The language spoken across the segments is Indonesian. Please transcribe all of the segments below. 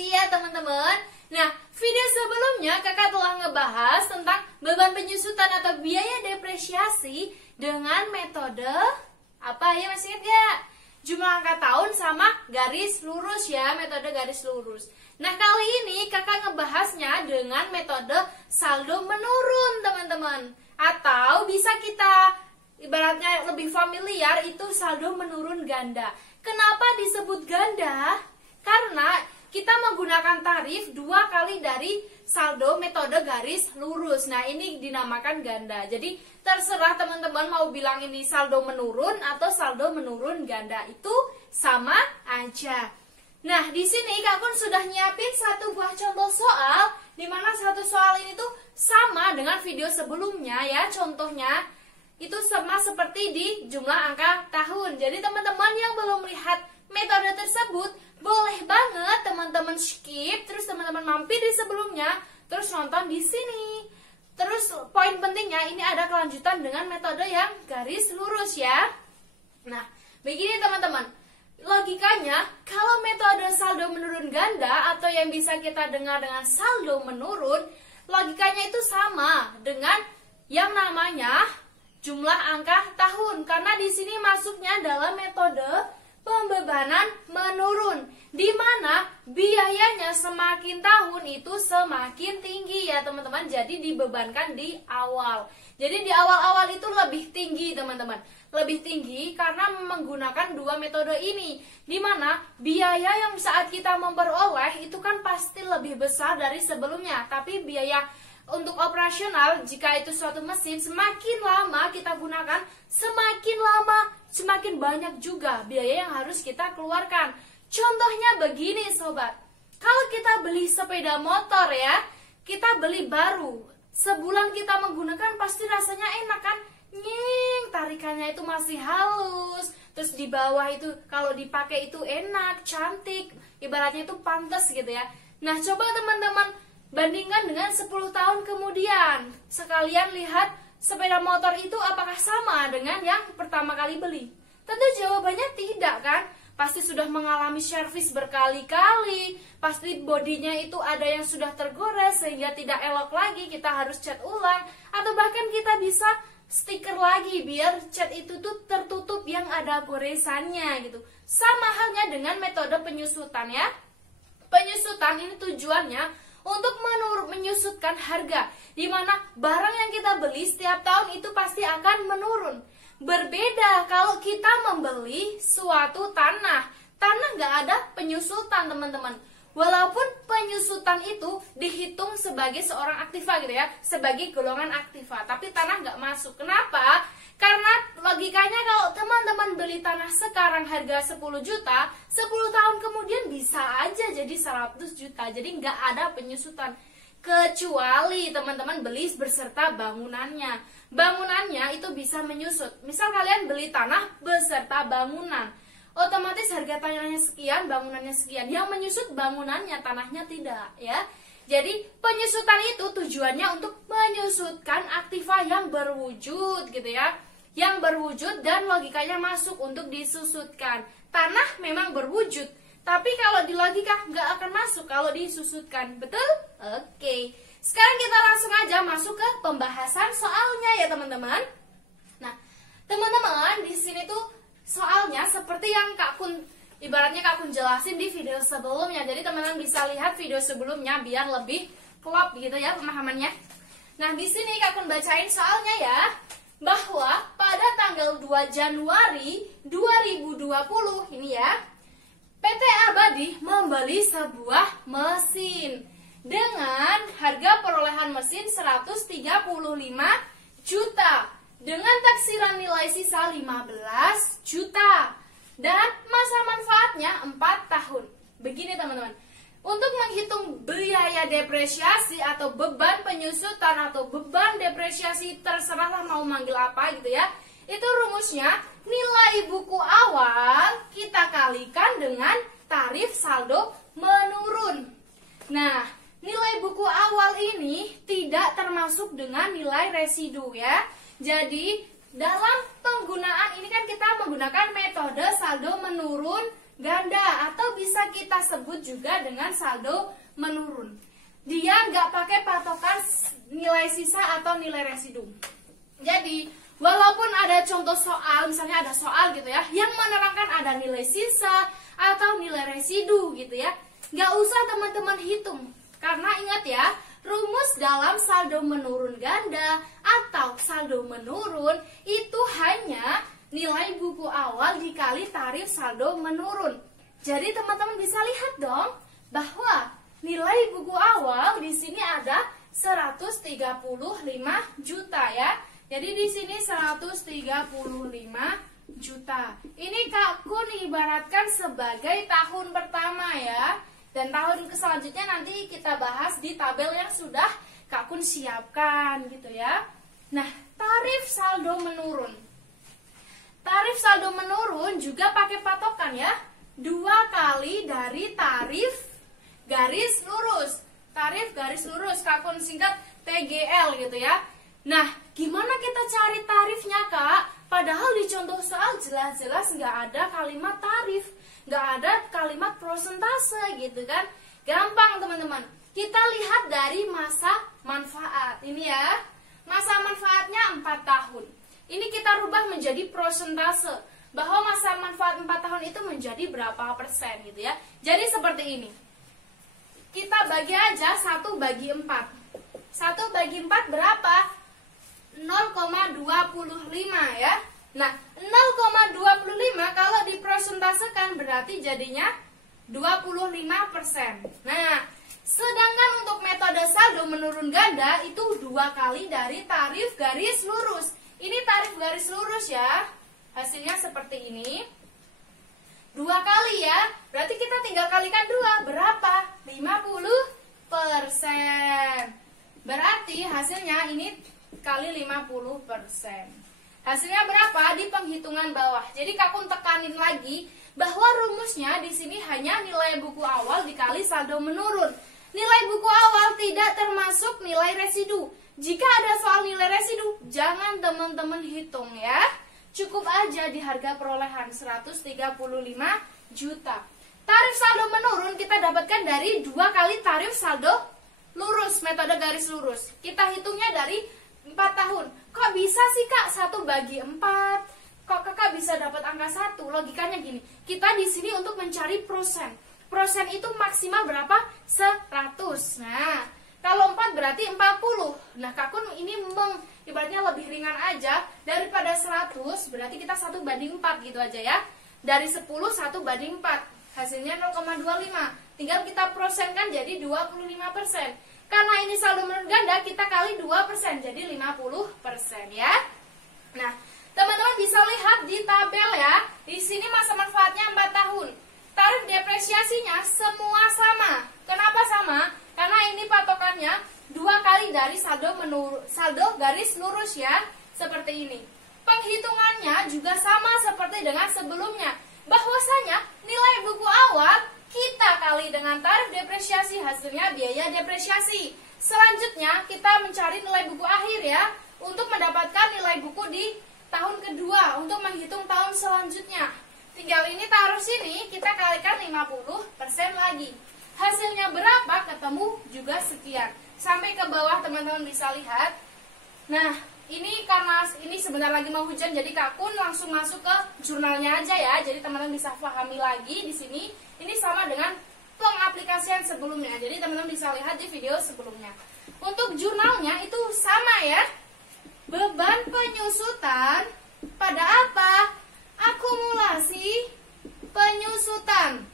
depresiasi ya teman-teman. Nah, video sebelumnya kakak telah ngebahas tentang beban penyusutan atau biaya depresiasi dengan metode apa ya, masih ingat gak? Jumlah angka tahun sama garis lurus ya, metode garis lurus. Nah, kali ini kakak ngebahasnya dengan metode saldo menurun teman-teman. Atau bisa kita ibaratnya lebih familiar itu saldo menurun ganda. Kenapa disebut ganda? Karena kita menggunakan tarif 2 kali dari saldo metode garis lurus. Nah, ini dinamakan ganda. Jadi terserah teman-teman mau bilang ini saldo menurun atau saldo menurun ganda, itu sama aja. Nah, di sini Kak Kun sudah nyiapin satu buah contoh soal, di mana satu soal ini tuh sama dengan video sebelumnya ya. Contohnya itu sama seperti di jumlah angka tahun. Jadi teman-teman yang belum lihat metode tersebut, boleh banget teman-teman skip, terus teman-teman mampir di sebelumnya, terus nonton di sini. Terus poin pentingnya ini ada kelanjutan dengan metode yang garis lurus ya. Nah, begini teman-teman, logikanya kalau metode saldo menurun ganda atau yang bisa kita dengar dengan saldo menurun, logikanya itu sama dengan yang namanya jumlah angka tahun, karena di sini masuknya dalam metode pembebanan menurun, di mana biayanya semakin tahun itu semakin tinggi ya teman-teman. Jadi dibebankan di awal. Jadi di awal-awal itu lebih tinggi teman-teman, lebih tinggi karena menggunakan 2 metode ini, di mana biaya yang saat kita memperoleh itu kan pasti lebih besar dari sebelumnya. Tapi biaya untuk operasional, jika itu suatu mesin, semakin lama kita gunakan, semakin lama semakin banyak juga biaya yang harus kita keluarkan. Contohnya begini sobat, kalau kita beli sepeda motor ya, kita beli baru, sebulan kita menggunakan pasti rasanya enak kan, nying, tarikannya itu masih halus, terus di bawah itu kalau dipakai itu enak, cantik, ibaratnya itu pantas gitu ya. Nah, coba teman-teman bandingkan dengan 10 tahun kemudian, sekalian lihat sepeda motor itu apakah sama dengan yang pertama kali beli? Tentu jawabannya tidak kan? Pasti sudah mengalami servis berkali-kali, pasti bodinya itu ada yang sudah tergores sehingga tidak elok lagi, kita harus cat ulang, atau bahkan kita bisa stiker lagi biar cat itu tuh tertutup yang ada goresannya gitu. Sama halnya dengan metode penyusutan ya. Penyusutan ini tujuannya untuk menyusutkan harga, di mana barang yang kita beli setiap tahun itu pasti akan menurun. Berbeda kalau kita membeli suatu tanah nggak ada penyusutan teman-teman. Walaupun penyusutan itu dihitung sebagai seorang aktiva gitu ya, sebagai golongan aktiva, tapi tanah nggak masuk. Kenapa? Karena logikanya kalau teman-teman beli tanah sekarang harga 10 juta, 10 tahun kemudian bisa aja jadi 100 juta. Jadi nggak ada penyusutan. Kecuali teman-teman beli berserta bangunannya. Bangunannya itu bisa menyusut. Misal kalian beli tanah beserta bangunan, otomatis harga tanahnya sekian, bangunannya sekian. Yang menyusut bangunannya, tanahnya tidak ya. Jadi penyusutan itu tujuannya untuk menyusutkan aktiva yang berwujud gitu ya, yang berwujud dan logikanya masuk untuk disusutkan. Tanah memang berwujud, tapi kalau di logika nggak akan masuk kalau disusutkan, betul? Oke, sekarang kita langsung aja masuk ke pembahasan soalnya ya teman-teman. Nah, teman-teman di sini tuh soalnya seperti yang Kak Kun ibaratnya Kak Kun jelasin di video sebelumnya. Jadi teman-teman bisa lihat video sebelumnya biar lebih klop gitu ya pemahamannya. Nah, di sini Kak Kun bacain soalnya ya, bahwa pada tanggal 2 Januari 2020 ini ya, PT Abadi membeli sebuah mesin dengan harga perolehan mesin 135 juta dengan taksiran nilai sisa 15 juta dan masa manfaatnya 4 tahun. Begini teman-teman, untuk menghitung biaya depresiasi atau beban penyusutan atau beban depresiasi, terserahlah mau manggil apa gitu ya, itu rumusnya nilai buku awal kita kalikan dengan tarif saldo menurun. Nah, nilai buku awal ini tidak termasuk dengan nilai residu ya. Jadi dalam penggunaan ini kan kita menggunakan metode saldo menurun ganda atau bisa kita sebut juga dengan saldo menurun. Dia nggak pakai patokan nilai sisa atau nilai residu. Jadi walaupun ada contoh soal, misalnya ada soal gitu ya, yang menerangkan ada nilai sisa atau nilai residu gitu ya, nggak usah teman-teman hitung. Karena ingat ya, rumus dalam saldo menurun ganda atau saldo menurun itu hanya nilai buku awal dikali tarif saldo menurun. Jadi teman-teman bisa lihat dong bahwa nilai buku awal di sini ada 135 juta ya. Jadi di sini 135 juta. Ini Kak Kun ibaratkan sebagai tahun pertama ya. Dan tahun selanjutnya nanti kita bahas di tabel yang sudah Kak Kun siapkan gitu ya. Nah, tarif saldo menurun. Tarif saldo menurun juga pakai patokan ya, 2 kali dari tarif garis lurus. Tarif garis lurus, Kak Kun singkat TGL gitu ya. Nah, gimana kita cari tarifnya Kak? Padahal di contoh soal jelas-jelas nggak ada kalimat tarif, nggak ada kalimat prosentase gitu kan. Gampang teman-teman, kita lihat dari masa manfaat. Ini ya, masa manfaatnya 4 tahun. Ini kita rubah menjadi prosentase, bahwa masa manfaat 4 tahun itu menjadi berapa persen gitu ya. Jadi seperti ini, kita bagi aja 1 bagi 4. 1 bagi 4 berapa? 0,25 ya. Nah, 0,25 kalau diprosentasekan berarti jadinya 25%. Nah, sedangkan untuk metode saldo menurun ganda itu 2 kali dari tarif garis lurus. Ini tarif garis lurus ya. Hasilnya seperti ini. 2 kali ya. Berarti kita tinggal kalikan 2. Berapa? 50%. Berarti hasilnya ini kali 50%. Hasilnya berapa? Di penghitungan bawah. Jadi Kak Kun tekanin lagi bahwa rumusnya di sini hanya nilai buku awal dikali saldo menurun. Nilai buku awal tidak termasuk nilai residu. Jika ada soal nilai residu, jangan teman-teman hitung ya. Cukup aja di harga perolehan 135 juta. Tarif saldo menurun kita dapatkan dari 2 kali tarif saldo lurus, metode garis lurus. Kita hitungnya dari 4 tahun. Kok bisa sih Kak 1 bagi 4? Kok Kakak bisa dapat angka 1? Logikanya gini, kita di sini untuk mencari persen. Persen itu maksimal berapa? 100. Nah, kalau 4 berarti 40. Nah, Kak Kun ini ibaratnya lebih ringan aja. Daripada 100, berarti kita 1 banding 4 gitu aja ya. Dari 10, 1 banding 4. Hasilnya 0,25. Tinggal kita persenkan jadi 25%. Karena ini saldo menurun ganda, kita kali 2%. Jadi 50% ya. Nah, teman-teman bisa lihat di tabel ya. Di sini masa manfaatnya 4 tahun. Tarif depresiasinya semua sama. Kenapa sama? Karena ini patokannya 2 kali dari saldo garis lurus ya, seperti ini. Penghitungannya juga sama seperti dengan sebelumnya. Bahwasanya nilai buku awal kita kali dengan tarif depresiasi, hasilnya biaya depresiasi. Selanjutnya kita mencari nilai buku akhir ya, untuk mendapatkan nilai buku di tahun kedua untuk menghitung tahun selanjutnya. Tinggal ini taruh sini, kita kalikan 50% lagi. Hasilnya berapa? Ketemu juga sekian. Sampai ke bawah teman-teman bisa lihat. Nah, ini karena ini sebentar lagi mau hujan, jadi Kak Kun langsung masuk ke jurnalnya aja ya. Jadi teman-teman bisa pahami lagi di sini. Ini sama dengan pengaplikasian sebelumnya. Jadi teman-teman bisa lihat di video sebelumnya. Untuk jurnalnya itu sama ya. Beban penyusutan pada apa? Akumulasi penyusutan.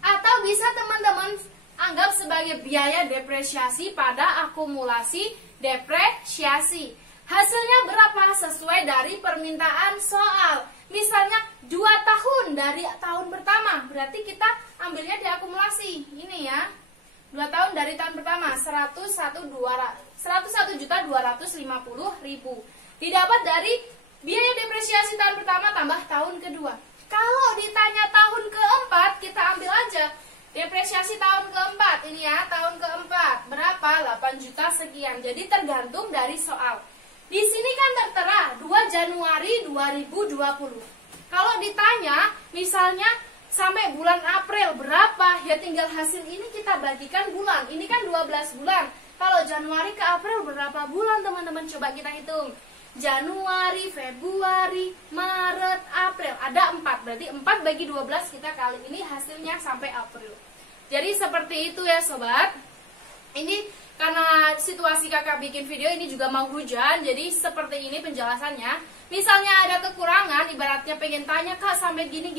Atau bisa teman-teman anggap sebagai biaya depresiasi pada akumulasi depresiasi. Hasilnya berapa? Sesuai dari permintaan soal. Misalnya 2 tahun dari tahun pertama, berarti kita ambilnya diakumulasi. Ini ya, 2 tahun dari tahun pertama, 101.250.000. Didapat dari biaya depresiasi tahun pertama tambah tahun kedua. Kalau ditanya tahun keempat, kita ambil aja depresiasi tahun keempat. Ini ya, tahun keempat. Berapa? 8 juta sekian. Jadi tergantung dari soal. Di sini kan tertera 2 Januari 2020. Kalau ditanya, misalnya sampai bulan April berapa? Ya tinggal hasil ini kita bagikan bulan. Ini kan 12 bulan. Kalau Januari ke April berapa bulan teman-teman? Coba kita hitung. Januari, Februari, Maret, April. Ada 4. Berarti 4 bagi 12 kita kali ini hasilnya sampai April. Jadi seperti itu ya sobat. Ini karena situasi kakak bikin video ini juga mau hujan. Jadi seperti ini penjelasannya. Misalnya ada kekurangan, ibaratnya pengen tanya kak sampai gini,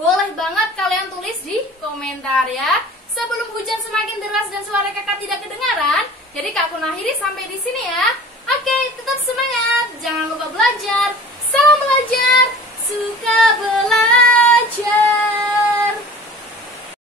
boleh banget kalian tulis di komentar ya. Sebelum hujan semakin deras dan suara kakak tidak kedengaran, jadi kak pun akhiri sampai di sini ya. Oke, tetap semangat, jangan lupa belajar.